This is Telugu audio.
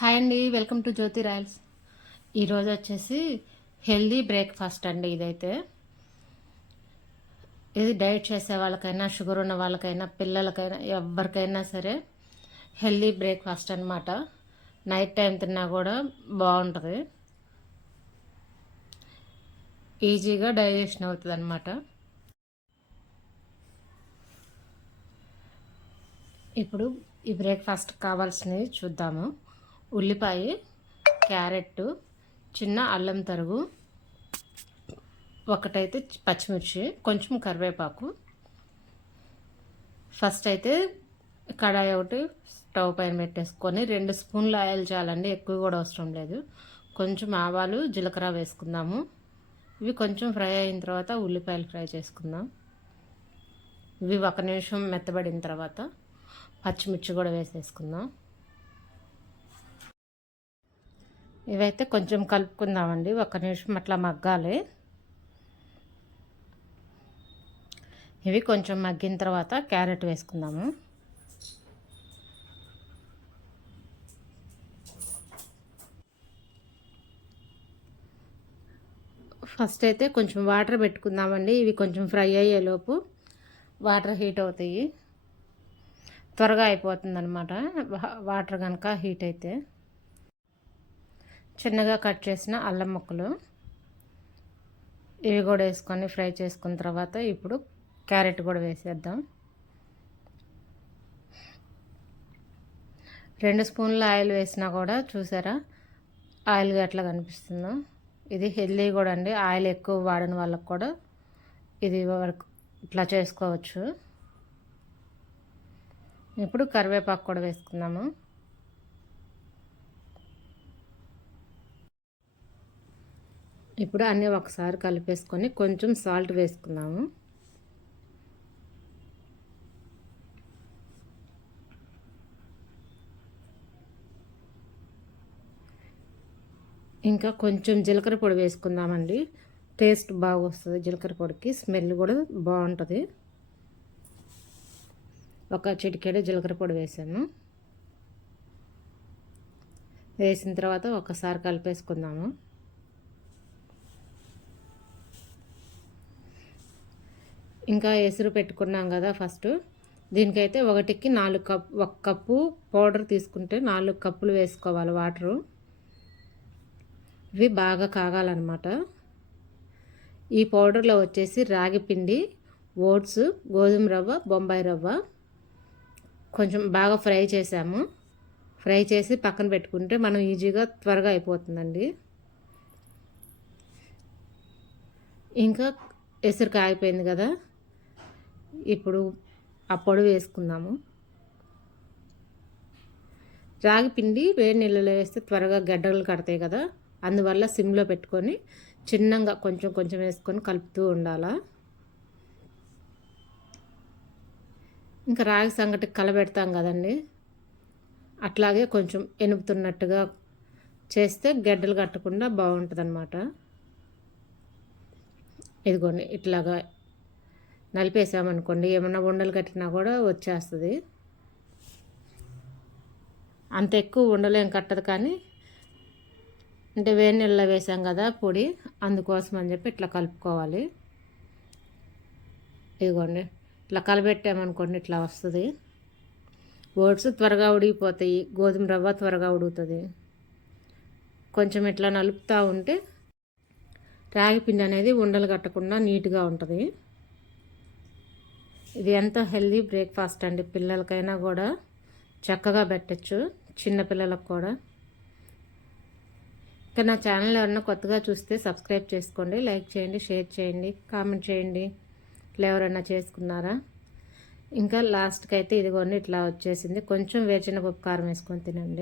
హాయ్ అండి, వెల్కమ్ టు జ్యోతి రాయల్స్. ఈరోజు వచ్చేసి హెల్దీ బ్రేక్ఫాస్ట్ అండి. ఇది డైట్ చేసే వాళ్ళకైనా, షుగర్ ఉన్న వాళ్ళకైనా, పిల్లలకైనా, ఎవరికైనా సరే హెల్దీ బ్రేక్ఫాస్ట్ అనమాట. నైట్ టైం తిన్నా కూడా బాగుంటుంది, ఈజీగా డైజెషన్ అవుతుంది అనమాట. ఇప్పుడు ఈ బ్రేక్ఫాస్ట్ కావాల్సినవి చూద్దాము. ఉల్లిపాయ, క్యారెట్, చిన్న అల్లం తరుగు, ఒకటైతే పచ్చిమిర్చి, కొంచెం కరివేపాకు. ఫస్ట్ అయితే కడాయి ఒకటి స్టవ్ పైన పెట్టేసుకొని 2 స్పూన్లు ఆయిల్ చాలండి, ఎక్కువ కూడా అవసరం లేదు. కొంచెం ఆవాలు, జీలకర్ర వేసుకుందాము. ఇవి కొంచెం ఫ్రై అయిన తర్వాత ఉల్లిపాయలు ఫ్రై చేసుకుందాం. ఇవి 1 నిమిషం మెత్తబడిన తర్వాత పచ్చిమిర్చి కూడా వేసేసుకుందాం. ఇవైతే కొంచెం కలుపుకుందామండి, 1 నిమిషం అట్లా మగ్గాలి. ఇవి కొంచెం మగ్గిన తర్వాత క్యారెట్ వేసుకుందాము. ఫస్ట్ అయితే కొంచెం వాటర్ పెట్టుకుందామండి. ఇవి కొంచెం ఫ్రై అయ్యేలోపు వాటర్ హీట్ అవుతాయి, త్వరగా అయిపోతుంది అనమాట వాటర్ కనుక హీట్ అయితే. చిన్నగా కట్ చేసిన అల్లం ముక్కలు ఇవి కూడా వేసుకొని ఫ్రై చేసుకున్న తర్వాత ఇప్పుడు క్యారెట్ కూడా వేసేద్దాం. 2 స్పూన్ల ఆయిల్ వేసినా కూడా చూసారా ఆయిల్గా ఎట్లా కనిపిస్తుందో. ఇది హెల్దీ కూడా అండి, ఆయిల్ ఎక్కువ వాడని వాళ్ళకు కూడా ఇది వరకు ఇట్లా చేసుకోవచ్చు. ఇప్పుడు కరివేపాకు కూడా వేసుకుందాము. ఇప్పుడు అన్నీ ఒకసారి కలిపేసుకొని కొంచెం సాల్ట్ వేసుకుందాము. ఇంకా కొంచెం జీలకర్ర పొడి వేసుకుందామండి, టేస్ట్ బాగా వస్తుంది. జీలకర్ర పొడికి స్మెల్ కూడా బాగుంటుంది. ఒక చిటికెడు జీలకర్ర పొడి వేసాను. వేసిన తర్వాత ఒకసారి కలిపేసుకుందాము. ఇంకా ఎసురు పెట్టుకున్నాం కదా ఫస్ట్, దీనికైతే 1కి 4 కప్పు, 1 కప్పు పౌడర్ తీసుకుంటే 4 కప్పులు వేసుకోవాలి వాటరు. ఇవి బాగా కాగాలన్నమాట. ఈ పౌడర్లో వచ్చేసి రాగి పిండి, ఓట్స్, గోధుమ రవ్వ, బొంబాయి రవ్వ కొంచెం బాగా ఫ్రై చేసాము. ఫ్రై చేసి పక్కన పెట్టుకుంటే మనం ఈజీగా త్వరగా అయిపోతుందండి. ఇంకా ఎసురు కాగిపోయింది కదా, ఇప్పుడు ఆ పొడి వేసుకుందాము. రాగి పిండి వేడి నీళ్ళలో వేస్తే త్వరగా గడ్డలు కడతాయి కదా, అందువల్ల సిమ్లో పెట్టుకొని చిన్నగా కొంచెం కొంచెం వేసుకొని కలుపుతూ ఉండాలా. ఇంకా రాగి సంగటికి కలబెడతాం కదండి, అట్లాగే కొంచెం ఎనుపుతున్నట్టుగా చేస్తే గడ్డలు కట్టకుండా బాగుంటుంది అన్నమాట. ఇదిగోండి ఇట్లాగా నలిపేసామనుకోండి, ఏమన్నా ఉండలు కట్టినా కూడా వచ్చేస్తుంది. అంత ఎక్కువ ఉండలేం కట్టదు, కానీ అంటే వేడి నీళ్ళలో వేసాం కదా పొడి, అందుకోసం అని చెప్పి ఇట్లా కలుపుకోవాలి. ఇదిగోండి ఇట్లా కలబెట్టామనుకోండి ఇట్లా వస్తుంది. ఓట్స్ త్వరగా ఉడికిపోతాయి, గోధుమ రవ్వ త్వరగా ఉడుకుతుంది. కొంచెం ఇట్లా నలుపుతూ ఉంటే రాగి పిండి అనేది ఉండలు కట్టకుండా నీట్గా ఉంటుంది. ఇది ఎంతో హెల్దీ బ్రేక్ఫాస్ట్ అండి, పిల్లలకైనా కూడా చక్కగా పెట్టచ్చు, చిన్నపిల్లలకు కూడా. ఇంకా నా ఛానల్ ఎవరైనా కొత్తగా చూస్తే సబ్స్క్రైబ్ చేసుకోండి, లైక్ చేయండి, షేర్ చేయండి, కామెంట్ చేయండి ఇట్లా ఎవరైనా చేసుకున్నారా. ఇంకా లాస్ట్కి అయితే ఇదిగోండి ఇట్లా వచ్చేసింది. కొంచెం వేరుశనగపప్పు కారం వేసుకొని తినండి.